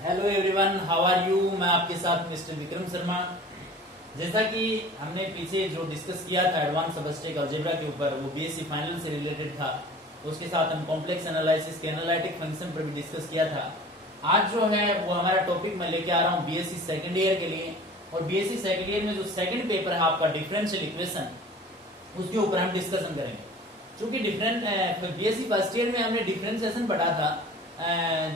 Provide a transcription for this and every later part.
Hello everyone, how are you. मैं आपके साथ मिस्टर विक्रम शर्मा। जैसा कि हमने पीछे जो डिस्कस किया था एडवांस सबस्ट्रेक अलजेब्रा के ऊपर, वो बीएससी फाइनल से रिलेटेड था। उसके साथ हम कॉम्प्लेक्स एनालिसिस के एनालिटिक फंक्शन पर भी डिस्कस किया था। आज जो है वो हमारा टॉपिक मैं लेके आ रहा हूँ बीएससी सेकेंड ईयर के लिए। और बीएससी सेकेंड ईयर में जो सेकेंड पेपर है आपका डिफरेंशियल इक्वेशन, उसके ऊपर हम डिस्कशन करेंगे। चूंकि बीएससी फर्स्ट ईयर में हमने डिफरेंशिएशन पढ़ा था,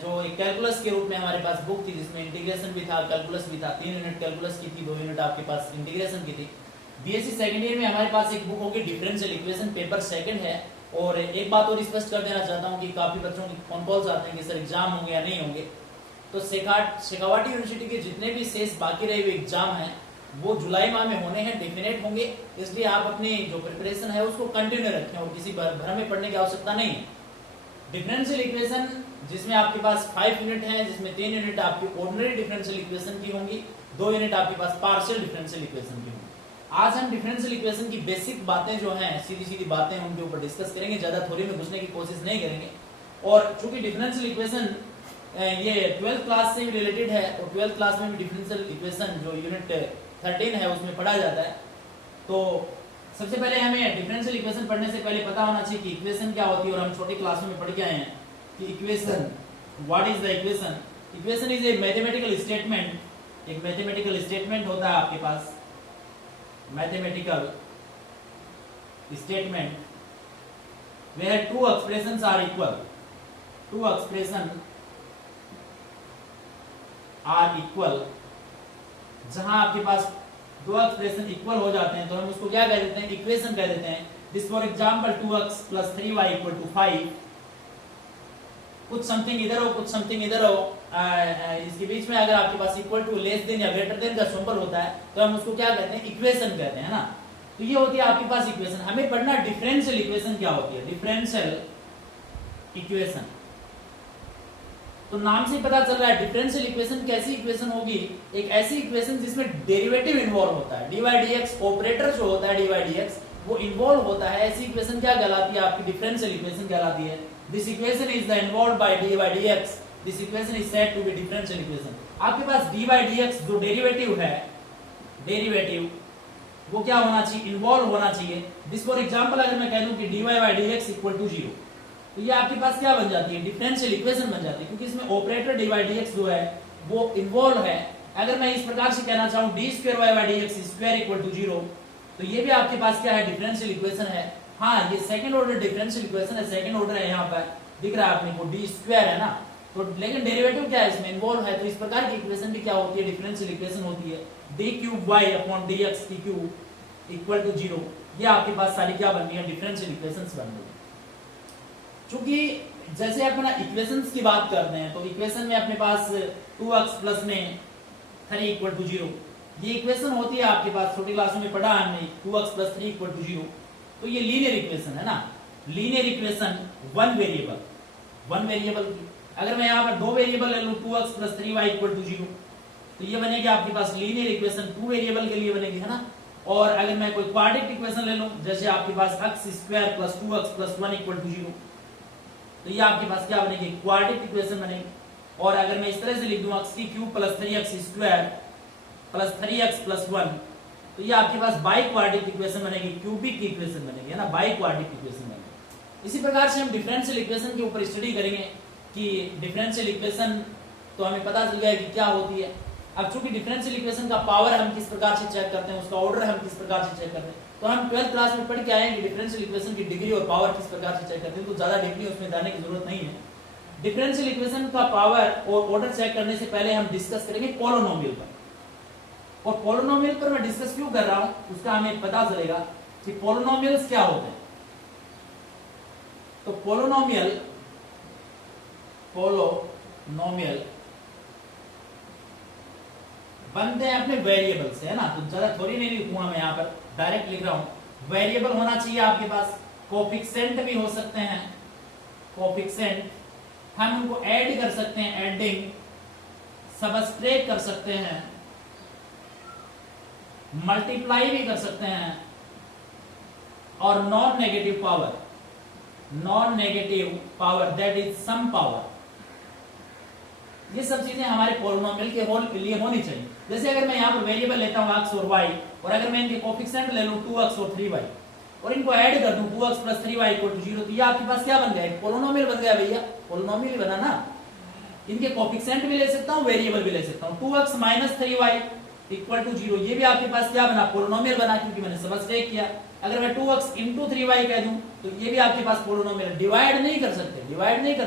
जो एक कैलकुलस के रूप में हमारे पास बुक थी जिसमें इंटीग्रेशन भी था, कैलकुलस भी था। 3 यूनिट कैलकुलस की थी, 2 यूनिट आपके पास इंटीग्रेशन की थी। बीएससी सेकंड ईयर में हमारे पास एक बुक होगी डिफरेंशियल इक्वेशन, पेपर सेकंड है। और एक बात और स्पष्ट कर देना चाहता हूँ कि काफी बच्चों की फोन कॉल्स आते हैं कि सर एग्जाम होंगे या नहीं होंगे। तो शेखावाटी यूनिवर्सिटी के जितने भी शेष बाकी रहे हुए एग्जाम हैं वो जुलाई माह में होने हैं, डेफिनेट होंगे। इसलिए आप अपनी जो प्रिपरेशन है उसको कंटिन्यू रखें और किसी भ्रम में पड़ने की आवश्यकता नहीं है। डिफरेंशियल इक्वेशन जिसमें आपके पास 5 यूनिट हैं, जिसमें 3 यूनिट आपकी ऑर्डिनरी डिफरेंशियल इक्वेशन की होंगी, 2 यूनिट आपके पास पार्शियल डिफरेंशियल इक्वेशन की होंगी। आज हम डिफरेंशियल इक्वेशन की बेसिक बातें जो हैं, सीधी सीधी बातें, उनके ऊपर डिस्कस करेंगे। ज्यादा थ्योरी में घुसने की कोशिश नहीं करेंगे। और चूंकि डिफरेंशियल इक्वेशन ये 12th क्लास से रिलेटेड है और 12th क्लास में भी डिफरेंशियल इक्वेशन जो यूनिट 13 है उसमें पढ़ा जाता है। तो सबसे पहले हमें डिफरेंशियल इक्वेशन पढ़ने से पहले पता होना चाहिए कि इक्वेशन क्या होती है। और हम छोटी क्लास में पढ़ के आए हैं कि equation, what is the equation. Equation is a mathematical statement. एक मैथमेटिकल स्टेटमेंट होता है आपके पास, mathematical statement where two expressions are equal. Two expression are equal, जहां आपके पास दो एक्सप्रेशन इक्वल हो जाते हैं तो हम उसको क्या कह देते हैं, इक्वेशन कह देते हैं। This for example 2x + 3y = 5। कुछ समथिंग इधर हो, कुछ समथिंग इधर हो, इसके बीच में अगर आपके पास इक्वल टू, लेस देन या ग्रेटर देन का सिंबल होता है तो हम उसको क्या कहते हैं, इक्वेशन कहते हैं ना। तो ये होती है आपके पास इक्वेशन। हमें पढ़ना डिफरेंशियल इक्वेशन क्या होती है। डिफरेंशियल इक्वेशन तो नाम से पता चल रहा है डिफरेंशियल इक्वेशन कैसी इक्वेशन होगी, एक ऐसी इक्वेशन जिसमें डेरिवेटिव इन्वॉल्व होता है। dy/dx ऑपरेटर जो होता है dy/dx वो इन्वॉल्व होता है। ऐसी इक्वेशन क्या कहलाती है, आपकी डिफरेंशियल इक्वेशन कहलाती है। This equation is the involved by dy/dx, this equation is said to be differential equation. आपके पास dy/dx जो डेरिवेटिव है, डेरिवेटिव वो क्या होना चाहिए, इन्वॉल्व होना चाहिए। दिस फॉर एग्जांपल अगर मैं कह दूं कि dy/dx = 0 तो ये आपके पास क्या बन जाती है, डिफरेंशियल इक्वेशन बन जाती है, क्योंकि इसमें ऑपरेटर dy/dx जो है वो इन्वॉल्व है। अगर मैं इस प्रकार से कहना चाहूं d2y/dx² = 0 तो ये भी आपके पास क्या है, डिफरेंशियल इक्वेशन है। हाँ, ये सेकंड ऑर्डर डिफरेंशियल इक्वेशन है, सेकंड ऑर्डर है, यहाँ पर दिख रहा है आपने को d² है ना। तो लेकिन डेरिवेटिव क्या है, इसमें इन्वॉल्व है। तो इस प्रकार की इक्वेशन भी क्या होती है, डिफरेंशियल इक्वेशन होती है। d3y/dx = 0। ये आपके पास सारी क्या बन रही है, डिफरेंशियल इक्वेशंस बन रही है। चूंकि जैसे अपना इक्वेशंस की बात करते हैं तो इक्वेशन में अपने पास 2x + में 3 = 0 ये इक्वेशन होती है आपके पास, छोटी क्लासों में पढ़ा हमने 2x + 3 = 0। तो ये लीनियर इक्वेशन है ना। लीनियर इक्वेशन वन वेरिएबल की, अगर मैं यहाँ पर 2 वेरिएबल ले लूं 2x + 3y = 0 तो ये बनेगी आपके पास लीनियर इक्वेशन 2 वेरिएबल के लिए बनेगी, है ना। और अगर मैं कोई क्वाड्रेटिक इक्वेशन ले लूं, जैसे आपके पास x² + 2x + 1 = 0 तो ये आपके पास क्या बनेगी, क्वाड्रेटिक इक्वेशन बनेगी। और अगर मैं इस तरह से लिख दूं x³ + 3x² + 3x + 1 तो ये आपके पास बाई क्वाड्रेटिक इक्वेशन बनेगी, क्यूबिक इक्वेशन बनेगी, है ना, बाई क्वाड्रेटिक इक्वेशन बनेगी। इसी प्रकार से हम डिफरेंशियल इक्वेशन के ऊपर स्टडी करेंगे कि डिफरेंशियल इक्वेशन तो हमें पता चल गया कि क्या होती है। अब चूंकि डिफरेंशियल इक्वेशन का पावर हम किस प्रकार से चेक करते हैं, उसका ऑर्डर हम किस प्रकार से चेक करते हैं, तो हम 12th क्लास में पढ़ के आए हैं कि डिफरेंशियल इक्वेशन की डिग्री और पावर किस प्रकार से चेक करते हैं। तो ज्यादा डिग्री उसमें जाने की जरूरत नहीं है। डिफरेंशियल इक्वेशन का पावर और ऑर्डर चेक करने से पहले हम डिस्कस करेंगे पॉलिनोमियल पर। और पॉलिनोमियल पर मैं डिस्कस क्यों कर रहा हूं उसका हमें पता चलेगा कि पॉलिनोमियल्स क्या होते हैं। तो पॉलिनोमियल बनते हैं अपने वेरिएबल से, है ना। तो ज्यादा थोड़ी नहीं लिखूंगा मैं, यहाँ पर डायरेक्ट लिख रहा हूं। वेरिएबल होना चाहिए आपके पास, कोफिशिएंट भी हो सकते हैं, कोफिशिएंट हम उनको ऐड कर सकते हैं, एडिंग, सबट्रैक्ट कर सकते हैं, मल्टीप्लाई भी कर सकते हैं। और non negative power that is some power, ये सब चीजें हमारे पोलिनोमियल के लिए होनी चाहिए। जैसे अगर मैं यहाँ पर वेरिएबल लेता हूँ x और y, और अगर मैं इनके कोफिशिएंट ले लूँ 2x और 3y और इनको ऐड कर दूं 2x + 3y = 0, तो ये आपके पास क्या बन गया? एक पोलिनोमियल बन गया भैया, पोलिनोमियल बना ना। इनके कोफिशिएंट भी ले सकता हूँ, वेरिएबल भी ले सकता हूँ। 2x - 3y = 0, ये भी आपके पास क्या बना? पोलिनोमियल बना, क्योंकि मैंने सबस्ट्रैक्ट किया। अगर मैं 2x * 3y कह दूं तो ये भी आपके पास पोलिनोमियल। डिवाइड नहीं कर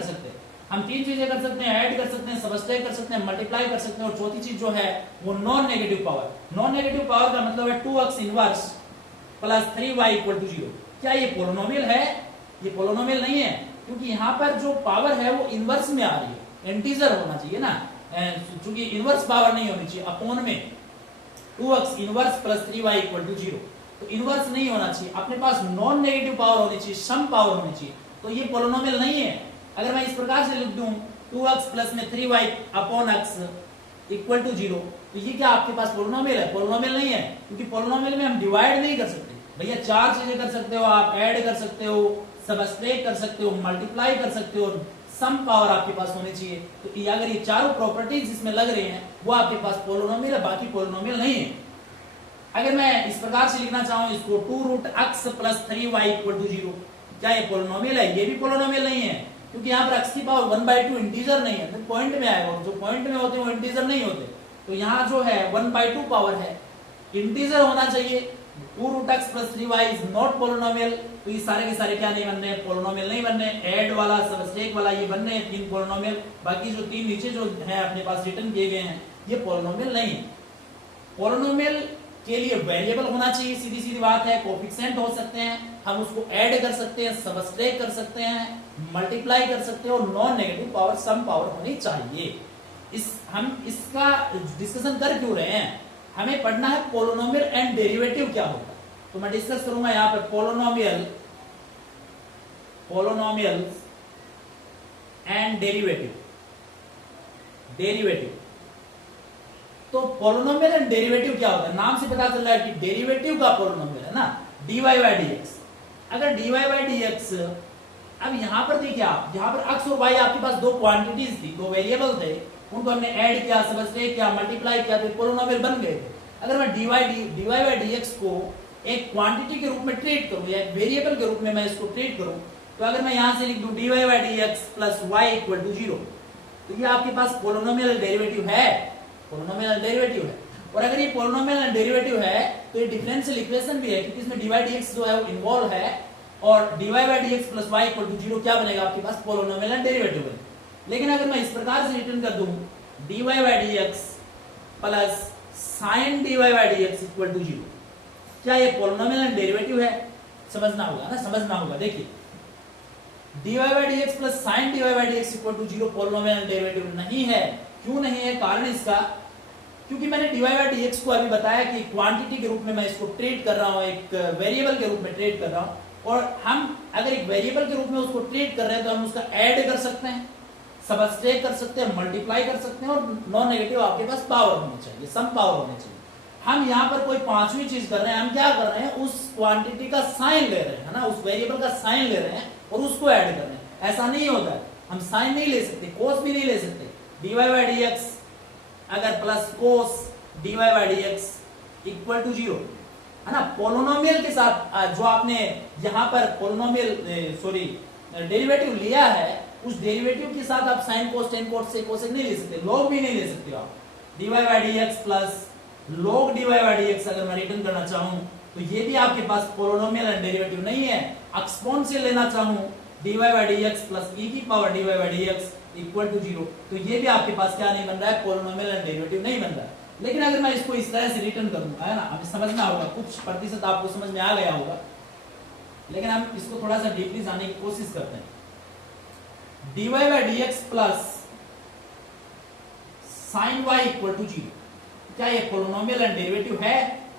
सकते, हम तीन चीजें कर सकते हैं, ऐड कर सकते हैं, सबस्ट्रैक्ट कर सकते हैं, मल्टीप्लाई कर सकते हैं, और चौथी चीज जो है वो non negative power. Non negative power का मतलब है 2x इनवर्स + 3y = 0। क्या ये पोलिनोमियल है? ये पोलिनोमियल नहीं है, क्योंकि यहाँ पर जो पावर है वो इनवर्स में आ रही है, इंटीजर होना चाहिए ना, क्योंकि इनवर्स पावर नहीं होनी चाहिए। अपोन में 2x इनवर्स + 3y = 0, तो इनवर्स नहीं होना चाहिए। अपने पास नॉन नेगेटिव पावर होनी चाहिए, सम पावर होनी चाहिए, तो ये पोलिनोमियल नहीं है। अगर मैं इस प्रकार से लिख दूं 2x + 3y / x = 0, तो ये क्या आपके पास पोलिनोमियल है? पोलिनोमियल नहीं है, क्योंकि पोलिनोमियल में हम डिवाइड नहीं कर सकते भैया। चार चीजें कर सकते हो आप, ऐड कर सकते हो, सबस्ट्रैक्ट कर सकते हो, मल्टीप्लाई कर सकते हो, सम पावर आपके पास होनी चाहिए। तो ये अगर ये चारों प्रॉपर्टीज इसमें लग रही हैं वो आपके पास पोलिनोमियल है, बाकी पोलिनोमियल नहीं है। अगर मैं इस प्रकार से लिखना चाहूं इसको 2√x + 3y = 0, क्या ये पोलिनोमियल है? ये भी पोलिनोमियल नहीं है, क्योंकि यहाँ पर x की पावर 1/2 इंटीजर नहीं है, तो पॉइंट में आएगा, जो पॉइंट में होते हैं वो इंटीजर नहीं होते। तो यहाँ जो है 1/2 पावर है, इंटीजर होना चाहिए। 2√x + 3y is not polynomial, तो ये सारे के सारे क्या नहीं बन रहे हैं? पोलिनोमियल नहीं बन रहे। ऐड वाला, सबस्ट्रैक्ट वाला ये बन रहे हैं 3 पोलिनोमियल, बाकी जो 3 नीचे जो है अपने पास रिटर्न किए गए हैं ये पोलिनोमियल नहीं है। पोलिनोमियल के लिए वेरिएबल होना चाहिए, सीधी सीधी बात है। कोफिशिएंट हो सकते हैं, हम उसको ऐड कर सकते हैं, सबस्ट्रैक्ट कर सकते हैं, मल्टीप्लाई कर सकते हैं, और non negative power, some power होनी चाहिए। हम इसका डिस्कशन कर क्यों रहे हैं? हमें पढ़ना है पोलिनोमियल एंड डेरिवेटिव क्या होता है। तो मैं डिस्कस करूंगा यहाँ पर पोलिनोमियल एंड डेरिवेटिव। तो पोलिनोमियल एंड डेरिवेटिव क्या होता है? नाम से पता चल रहा है कि डेरिवेटिव का पोलिनोमियल है ना, dy/dx। अगर dy/dx, अब यहां पर देखिए आप, यहां पर x और y आपके पास दो क्वांटिटीज थी, दो वेरिएबल थे, उनको हमने ऐड किया, सबस्ट्रैक्ट किया, मल्टीप्लाई किया, तो पोलिनोमियल बन गए थे। अगर मैं dy/dx को एक क्वांटिटी के रूप में ट्रीट करूं या एक वेरिएबल के रूप में मैं इसको ट्रीट करूं, तो अगर मैं यहां से लिख दूं dy/dx + y = 0, तो ये आपके पास पोलिनोमियल डेरिवेटिव है, पोलिनोमियल डेरिवेटिव है। और अगर ये पोलिनोमियल डेरिवेटिव है तो ये डिफरेंशियल इक्वेशन भी है, क्योंकि इसमें dy/dx जो है वो इन्वॉल्व है, और dy/dx + y = 0 क्या बनेगा आपके पास? पोलिनोमियल डेरिवेटिव है। लेकिन अगर मैं इस प्रकार से रिटर्न कर दूं dy/dx + sin dy/dx = 0, क्या ये पोलिनोमियल डेरिवेटिव है? समझना होगा। देखिए dy/dx + sin dy/dx = 0 polynomial derivative नहीं है। क्यों नहीं है? कारण इसका, क्योंकि मैंने dy/dx को अभी बताया कि क्वांटिटी के रूप में मैं इसको ट्रीट कर रहा हूं, एक वेरिएबल के रूप में ट्रीट कर रहा हूं, और हम अगर एक वेरिएबल के रूप में उसको ट्रीट कर रहे हैं तो हम उसका ऐड कर सकते हैं, सबस्ट्रैक्ट कर सकते हैं, मल्टीप्लाई कर सकते हैं, और नॉन नेगेटिव आपके पास पावर होनी चाहिए, सम पावर होनी चाहिए। हम यहाँ पर कोई पांचवी चीज कर रहे हैं, हम क्या कर रहे हैं? उस क्वांटिटी का साइन ले रहे हैं, है ना, उस वेरिएबल का साइन ले रहे हैं और उसको ऐड कर रहे हैं। ऐसा नहीं होता है, हम साइन नहीं ले सकते, कोस भी नहीं ले सकते। dy/dx अगर प्लस कोस dy/dx = 0, है ना। पोलिनोमियल के साथ जो आपने यहाँ पर डेरिवेटिव लिया है, उस डेरिवेटिव के साथ आप साइन कोस टेन कोस से कोसेक नहीं ले सकते, लॉग भी नहीं ले सकते आप। dy/dx + log dy/dx अगर मैं रिटर्न करना चाहूं तो ये भी आपके पास पोलिनोमियल एंड डेरिवेटिव नहीं है। एक्सपोनेंशियल लेना चाहूं dy/dx + e⁻dy/dx = 0, तो ये भी आपके पास क्या नहीं बन रहा है? पोलिनोमियल एंड डेरिवेटिव नहीं बन रहा है। लेकिन अगर मैं इसको इस तरह से रिटर्न करूं, है ना, हमें समझना होगा, कुछ प्रतिशत आपको समझ में आ गया होगा, लेकिन हम इसको थोड़ा सा डीपली जानने की कोशिश करते हैं। dy/dx + sin y = 0, क्या ये पोलिनोमियल एंड डेरिवेटिव है?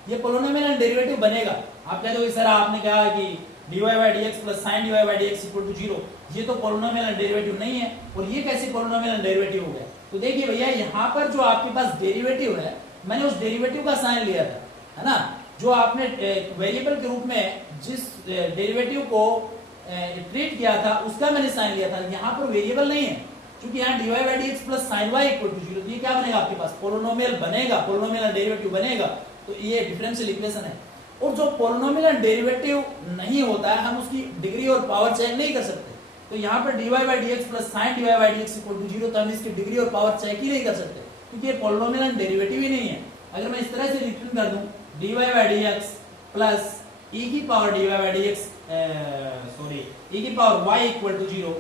ये पोलिनोमियल एंड डेरिवेटिव बनेगा। आप कह दोगे सर आपने कहा कि dy/dx + sin dy/dx = 0, ये तो पोलिनोमियल एंड डेरिवेटिव नहीं है, और ये कैसे पोलिनोमियल एंड डेरिवेटिव हो गया? तो देखिए भैया, यहाँ पर जो आपके पास डेरिवेटिव है, मैंने उस डेरिवेटिव का साइन लिया था, है ना। जो आपने वेरिएबल के रूप में जिस डेरिवेटिव को ट्रीट किया था उसका मैंने साइन लिया था। यहाँ पर वेरिएबल नहीं है, क्योंकि यहाँ dy by D x plus sine y equal to 0, तो ये क्या बनेगा आपके पास, पोलिनोमियल बनेगा, पोलिनोमियल एंड डेरिवेटिव बनेगा, तो ये डिफरेंशियल इक्वेशन है। और जो पोलिनोमियल एंड डेरिवेटिव नहीं होता है हम उसकी डिग्री और पावर चेक नहीं कर सकते। तो यहाँ पर dy by D x plus sine dy by D x equal to 0, तो हम इसकी डिग्री और पावर चेक ही नहीं कर सकते क्योंकि ये पोलिनोमियल एंड डेरिवेटिव ही नहीं है। अगर मैं इस तरह से रिटर्न कर दूं dy by D x plus e की power dy by D x e की पावर y इक्वल टू 0,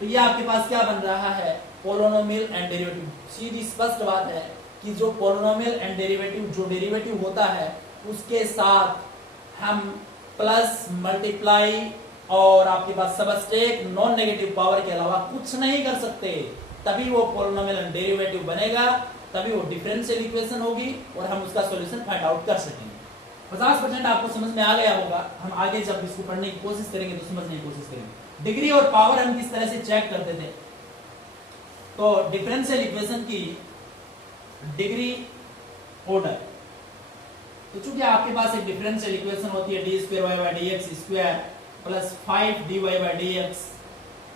तो ये आपके पास क्या बन रहा है, पोलिनोमियल एंड डेरिवेटिव। सीधी स्पष्ट बात है कि जो पोलिनोमियल एंड डेरिवेटिव, जो डेरिवेटिव होता है उसके साथ हम प्लस मल्टीप्लाई और आपके पास सबस्ट्रेक नॉन नेगेटिव पावर के अलावा कुछ नहीं कर सकते, तभी वो पोलिनोमियल एंड डेरिवेटिव बनेगा, तभी वो डिफरेंशियल इक्वेशन होगी और हम उसका सॉल्यूशन फाइंड आउट कर सकेंगे। 50% आपको समझ में आ गया होगा। हम आगे जब इसको पढ़ने की कोशिश करेंगे तो समझने की कोशिश करेंगे। डिग्री और पावर हम किस तरह से चेक करते थे, तो डिफरेंशियल इक्वेशन की डिग्री ऑर्डर, तो चूंकि आपके पास एक डिफरेंशियल इक्वेशन होती है d square Y by D x square plus 5 d y by D x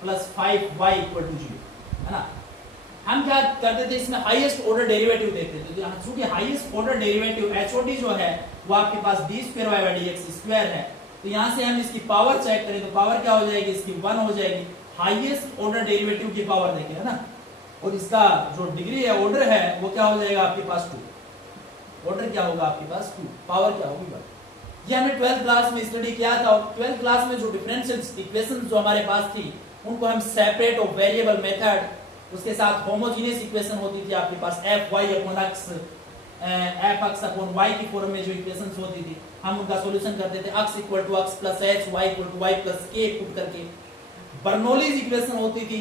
plus 5 y equal to 0, है ना। हम क्या करते थे, इसमें हाईएस्ट ऑर्डर डेरिवेटिव देखते थे। तो चूंकि हाईएस्ट ऑर्डर डेरिवेटिव एचओडी जो है वो आपके पास D square Y by D x square है, तो यहां से हम इसकी पावर चेक करें तो पावर क्या हो जाएगी, इसकी 1 हो जाएगी। हाईएस्ट ऑर्डर डेरिवेटिव की पावर देखें, है ना, और इसका जो डिग्री है, ऑर्डर है, वो क्या हो जाएगा आपके पास 2। ऑर्डर क्या होगा आपके पास 2, पावर क्या होगी 1। ये हमने 12th क्लास में स्टडी किया था। 12th क्लास में जो डिफरेंशियल इक्वेशन जो हमारे पास थी उनको हम सेपरेट और वेरिएबल मेथड, उसके साथ होमोजीनियस इक्वेशन होती थी आपके पास F Y upon X, F X upon Y की फॉर्म में जो इक्वेशंस होती थी हम उनका सॉल्यूशन करते थे। X equal to x plus h, y equal to y plus k put करके। बर्नौलीज इक्वेशन होती थी,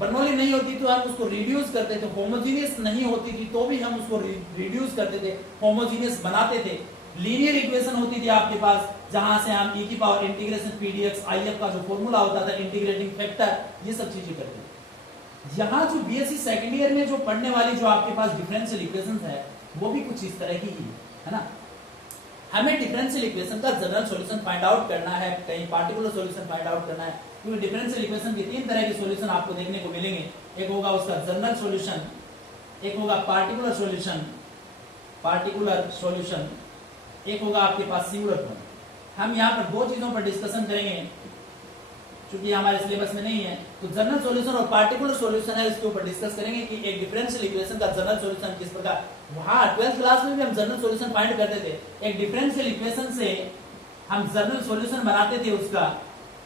बर्नौली नहीं होती तो हम उसको रिड्यूस करते थे। होमोजीनियस नहीं होती थी तो भी हम उसको रिड्यूस करते थे, होमोजीनियस बनाते थे। लीनियर इक्वेशन होती थी आपके पास, जहां से हम e की पावर इंटीग्रेशन पीडीएक्स आईएफ का जो फॉर्मूला होता था, इंटीग्रेटिंग फैक्टर, ये सब चीजें करते थे। यहाँ जो बीएससी सेकंड ईयर में जो पढ़ने वाली जो आपके पास डिफरेंशियल इक्वेशंस है वो भी कुछ इस तरह की ही है ना। हमें डिफरेंशियल इक्वेशन का जनरल सॉल्यूशन फाइंड आउट करना है, कहीं पार्टिकुलर सॉल्यूशन फाइंड आउट करना है, क्योंकि डिफरेंशियल इक्वेशन के 3 तरह के सॉल्यूशन आपको देखने को मिलेंगे। एक होगा उसका जनरल सॉल्यूशन, एक होगा पार्टिकुलर सॉल्यूशन, एक होगा आपके पास सिंगुलर फॉर्म। हम यहाँ पर 2 चीजों पर डिस्कशन करेंगे क्योंकि हमारे सिलेबस में नहीं है, तो जनरल सॉल्यूशन और पार्टिकुलर सॉल्यूशन है, इसके ऊपर डिस्कस करेंगे कि एक डिफरेंशियल इक्वेशन का जनरल सॉल्यूशन किस प्रकार। वहां 12th क्लास में भी हम जनरल सॉल्यूशन फाइंड करते थे। एक डिफरेंशियल इक्वेशन से हम जनरल सॉल्यूशन बनाते थे उसका,